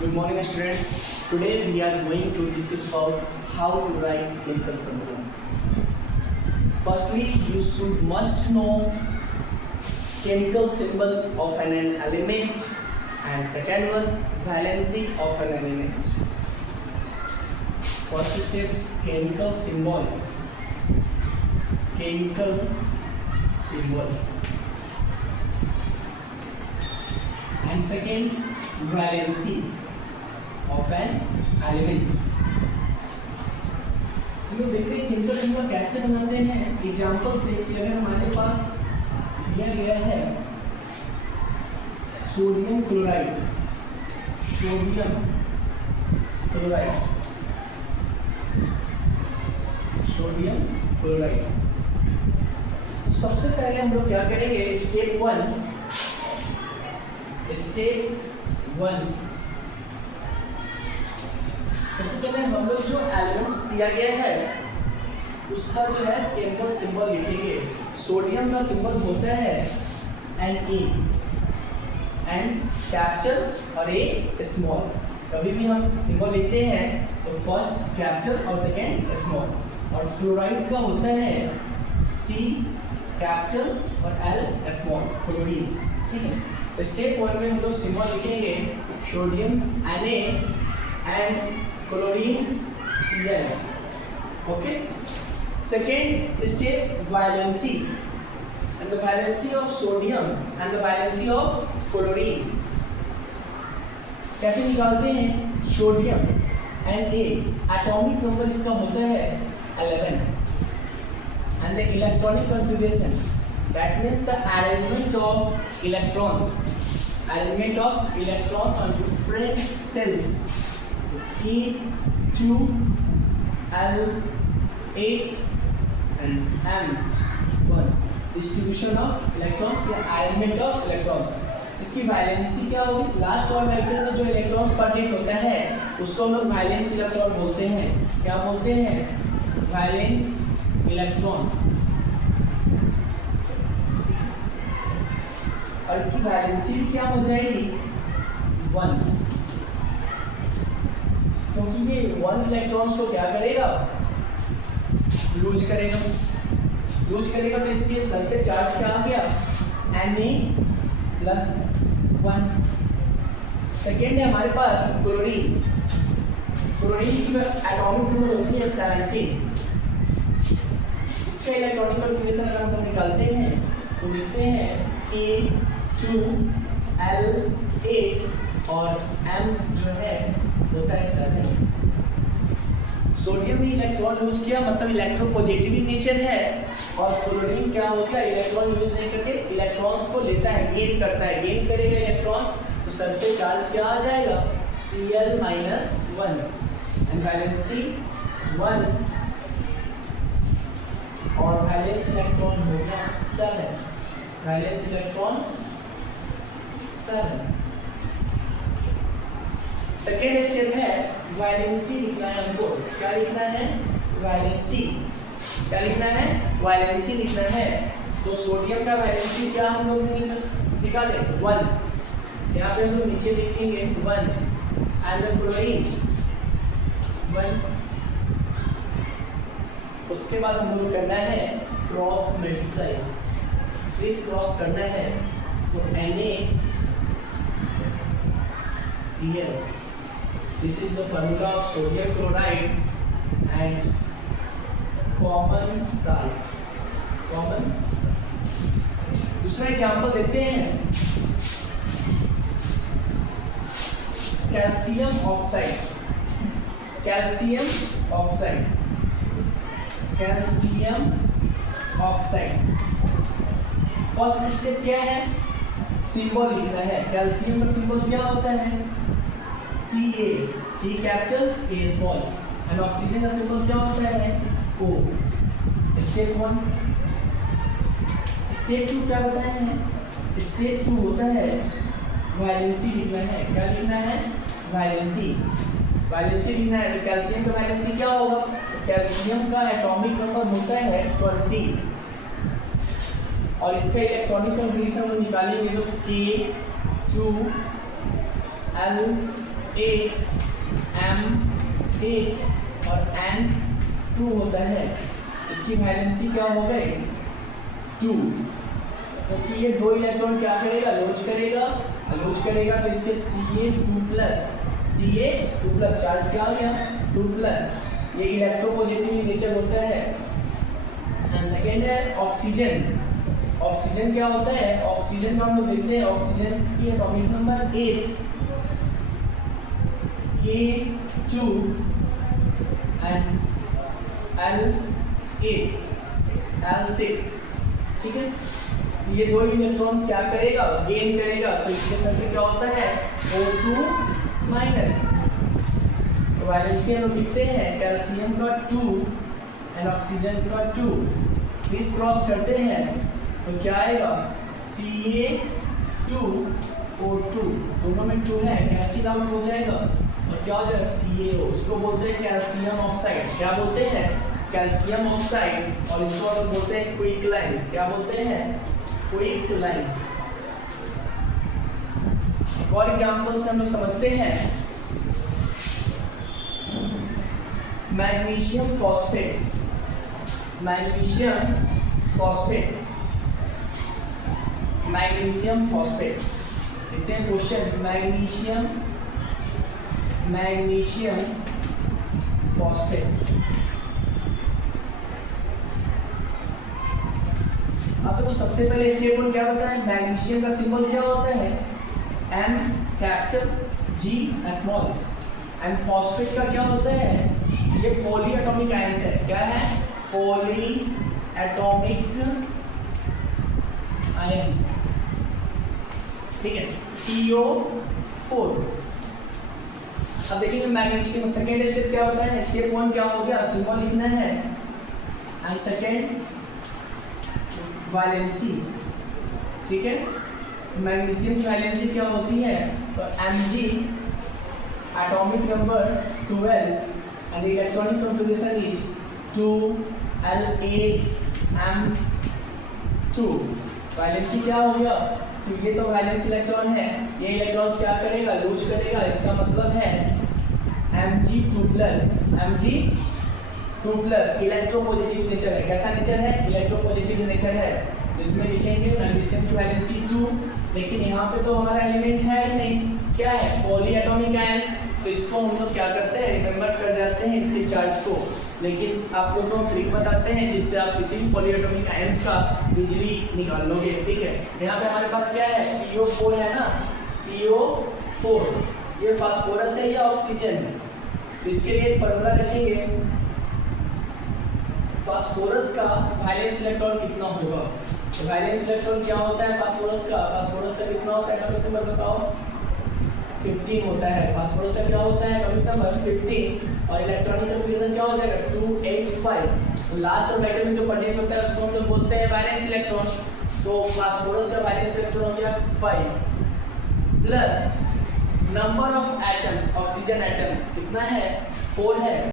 Good morning, students. Today we are going to discuss about how to write chemical formula. Firstly, you must know chemical symbol of an element, and second one, valency of an element. First step, chemical symbol. And second, valency of an element. हम लोग देखते हैं chemical symbol कैसे बनाते हैं example से कि अगर हमारे पास दिया गया है सोडियम क्लोराइड सबसे पहले हम लोग क्या करेंगे स्टेप वन सबसे पहले हम लोग जो एलिमेंट्स दिया गया है उसका जो है केमिकल सिंबल लिखेंगे। सोडियम का सिंबल होता है Na एंड कैपिटल और ए स्मॉल। कभी भी हम सिंबल लिखते हैं तो फर्स्ट कैपिटल और सेकेंड स्मॉल। और क्लोराइड का होता है C कैपिटल और L स्मॉल, क्लोरीन। ठीक है, तो स्टेप वन में हम लोग सिंबल लिखेंगे sodium Na and chlorine Cl. Okay. Second step, valency, and the valency of sodium and the valency of chlorine. कैसे निकालते हैं? Sodium and A atomic number इसका होता है 11 and the electronic configuration, that means the arrangement of electrons on different cells E2 L8 and M1 distribution of electrons या arrangement of electrons। इसकी valency क्या होगी? लास्ट ऑर्बिटल में जो electrons purchase होता है उसको हम लोग वैलेंस इलेक्ट्रॉन बोलते हैं। क्या बोलते हैं? Valence electron. और इसकी वैलेंसी क्या हो जाएगी? 1, क्योंकि ये 1 इलेक्ट्रॉन्स को क्या करेगा? लूज करेगा तो इसके सर पे चार्ज क्या आ गया? Na+1। सेकेंड है हमारे पास क्लोरीन की एटॉमिक नंबर होती है 17। इसका इलेक्ट्रॉनिक कॉन्फ़िगरेशन अगर हम निकालते हैं तो लिखते हैं A2 L8 और M जो है होता है 7। सोडियम ने इलेक्ट्रॉन यूज किया, मतलब इलेक्ट्रोपॉजिटिव नेचर है। और क्लोरीन क्या हो गया? इलेक्ट्रॉन यूज नहीं करके इलेक्ट्रॉन्स को लेता है, गेन करता है। गेन करेगा इलेक्ट्रॉन्स तो सर पे चार्ज क्या आ जाएगा? Cl-1 एंड वैलेंसी 1 और वैलेंस इलेक्ट्रॉन हो गया 7। सेकेंड स्टेप है वैलेंसी लिखना है हमको। क्या लिखना है? वैलेंसी लिखना है। तो सोडियम का वैलेंसी क्या हम लोग निकाले? 1। यहाँ पे हम लोग नीचे लिखेंगे 1 एंड द क्लोरीन 1। उसके बाद हम लोग करना है क्रॉस मल्टीप्लाई, क्रिस क्रॉस करना है तो NaCl। This is the formula of sodium chloride and common salt। दूसरा एग्जाम्पल देखते हैं कैल्शियम ऑक्साइड। फर्स्ट स्टेप क्या है? सिंबल लिखना है। कैल्शियम का सिंबल क्या होता है? Ca, C capital A small. And oxygen का सिंबल क्या होता है? O। स्टेप 1। स्टेप 2 क्या बताए हैं? स्टेप 2 होता है वैलेंसी लिखना है। क्या लिखना है? वैलेंसी लिखना है। तो कैल्शियम का वैलेंसी क्या होगा? कैल्शियम का एटॉमिक नंबर होता है 20 और इसका इलेक्ट्रॉनिक कॉन्फ़िगरेशन हम निकालेंगे तो K2L8 8 M8 और N2 होता है, इसकी वैलेंसी क्या हो गई 2, क्योंकि ये दो इलेक्ट्रॉन क्या करेगा लॉन्च करेगा तो इसके Ca2+ चार्ज क्या आ गया 2+, ये इलेक्ट्रोपॉजिटिव नेचर होता है। एंड सेकेंड है ऑक्सीजन क्या होता है, ऑक्सीजन को हम लोग देखते हैं, ऑक्सीजन की atomic number 8 K2 and L8 L6, ठीक है। ये दो इलेक्ट्रॉन्स क्या करेगा गेन करेगा, तो इसके संख्या क्या होता है O2-, वैलेंसी हम लिखते हैं कैल्शियम का 2 एंड ऑक्सीजन का 2, इस क्रॉस करते हैं तो क्या आएगा Ca2O2, दोनों में 2 है, कैंसिल आउट हो जाएगा और क्या हो जाएगा CaO, इसको बोलते हैं कैल्शियम ऑक्साइड, क्या बोलते हैं कैल्शियम ऑक्साइड, और इसको हम बोलते हैं क्विकलाइन, क्या बोलते हैं क्विकलाइन। एक और एग्जांपल से हम लोग समझते हैं मैग्नीशियम फॉस्फेट देखते हैं क्वेश्चन, मैग्नीशियम फॉस्फेट। अब तो सबसे पहले स्टेप वन क्या होता है, मैग्नीशियम का सिंबल क्या होता है M capital G small, and phosphate का क्या होता है, ये पॉली एटॉमिक आयंस है, क्या है पॉली एटॉमिक आयंस, ठीक है PO4। अब देखिए मैग्नीशियम सेकेंड स्टेप क्या होता है, स्टेप 1 क्या हो गया सिंबल लिखना है, एंड सेकेंड वैलेंसी, ठीक है। मैग्नीशियम की वैलेंसी क्या होती है, तो Mg atomic number 12 and the electronic configuration is 2L8M2। Valency क्या हो गया, तो ये तो वैलेंस इलेक्ट्रॉन है, ये इलेक्ट्रॉन्स क्या करेगा लूज करेगा, इसका मतलब है Mg2+ इलेक्ट्रोपॉजिटिव नेचर है, कैसा नेचर है इलेक्ट्रोपॉजिटिव नेचर है, तो इसमें लिखेंगे मैग्नीशियम की वैलेंसी 2, लेकिन यहाँ पे तो हमारा एलिमेंट है ही नहीं, क्या है पॉली एटॉमिक आयंस, तो इसको हम लोग क्या करते हैं रिमेंबर कर जाते हैं इसके चार्ज को, लेकिन आप लोग को ट्रिक बताते हैं जिससे आप किसी भी पॉली एटॉमिक आयंस का इजीली निकाल लोगे, ठीक है। यहाँ पे हमारे पास क्या है PO4 है ना, PO4 ये फास्फोरस है या ऑक्सीजन है, तो इसके लिए फॉर्मूला रखेंगे, फास्फोरस का वैलेंस इलेक्ट्रॉन कितना होगा, तो वैलेंस इलेक्ट्रॉन क्या होता है फास्फोरस का कितना होता है एटॉमिक नंबर बताओ 15 होता है, फास्फोरस का क्या होता है एटॉमिक नंबर 15, और इलेक्ट्रॉनिक कन्फिगरेशन क्या हो जाएगा 285, तो लास्ट और मिडल में जो प्रेजेंट होता है उसको हम लोग बोलते हैं वैलेंस इलेक्ट्रॉन, तो फास्फोरस का वैलेंस इलेक्ट्रॉन हो गया 5 plus number of atoms oxygen atoms कितना है 4 है,